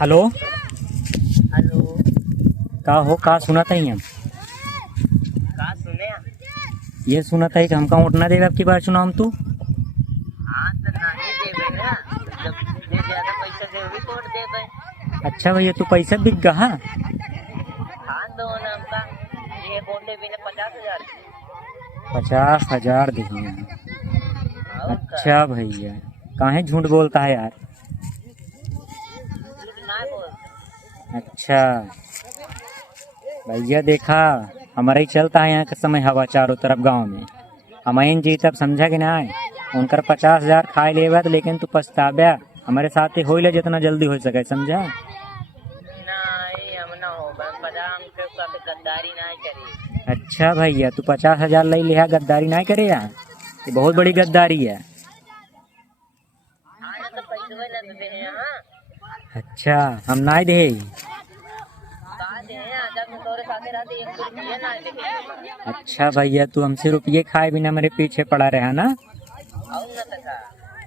Hello. Hello. का हो का सुना था हम? का सुने? ये सुना था कि हमका वोट ना देवे अब की बार चुनाव में तू। हाँ तो नहीं देवे ना, जब जे ज्यादा पैसा दे वही वोट देवे। अच्छा भैया तू पैसा बिक गा? हाँ। हाँ दो ना हमका, ये वोटे भी ने 50,000। 50,000 दिए? और का अच्छा भैया, काहे झूठ बोलता है यार? झूठ ना बोल। अच्छा भैया देखा, हमारा ही चलता है यहाँ के समय हवा चारों तरफ गांव में। हमारे जीत अब समझा कि ना है उनकर 50,000 खाए ले बात, लेकिन तू पछताव्या। हमारे साथ ही हो ले जितना जल्दी हो सके, समझा? नहीं हम ना हो पता, हम के कभी गद्दारी नहीं करी। अच्छा भैया तू 50,000 ले लिया, गद्दारी नहीं करे यार? ये बहुत बड़ी गद्दारी है। हाँ ना तो पैसे वही ना देते हैं। हाँ अच्छा हम नहीं दे। कहा दे हैं, जब तोरे साथे रहते 1 रुपया ना देखे। अच्छा भैया तू हमसे रुपये खाए बिना मेरे पीछे पड़ा रहा ना? और ना तका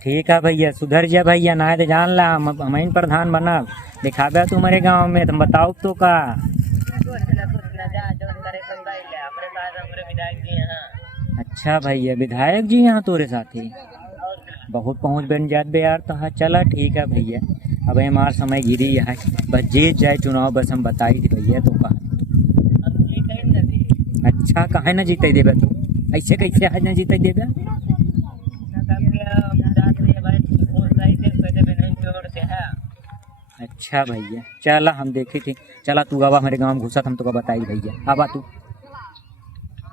ठीक है भैया, सुधर जा भैया, ना तो जान ला हम ही प्रधान बना दिखाबे तू मेरे गांव में, तुम बताओ तो का। कुछ ना जा जो करे कर ले अपने साथ, हमारे विधायक जी हैं। अच्छा भैया विधायक जी यहाँ तोरे साथ ही और बहुत पहुँच बन जात बे यार। तो हाँ चला ठीक है भैया, अब हमार समय गिरी है, बस जीत जाए चुनाव बस हम बताई थी भैया तो का। हम जीते ही नहीं। अच्छा काहे ना जीते देबे तू? ऐसे कैसे आज ना जीते देबे? अच्छा भैया चला हम देखे थे। चला तू आवा हमारे गाँव में घुसा, हम तो का बताई भैया, आवा तू।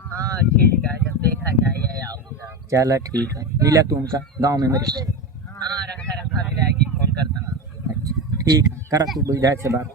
हाँ ठीक है, जब देखा जाए आऊँगा। चला ठीक है, मिला तू उनका गाँव में मेरे। हाँ रखा रखा, विधायक जी फोन करता ना। अच्छा ठीक है, करा तू विधायक से बात।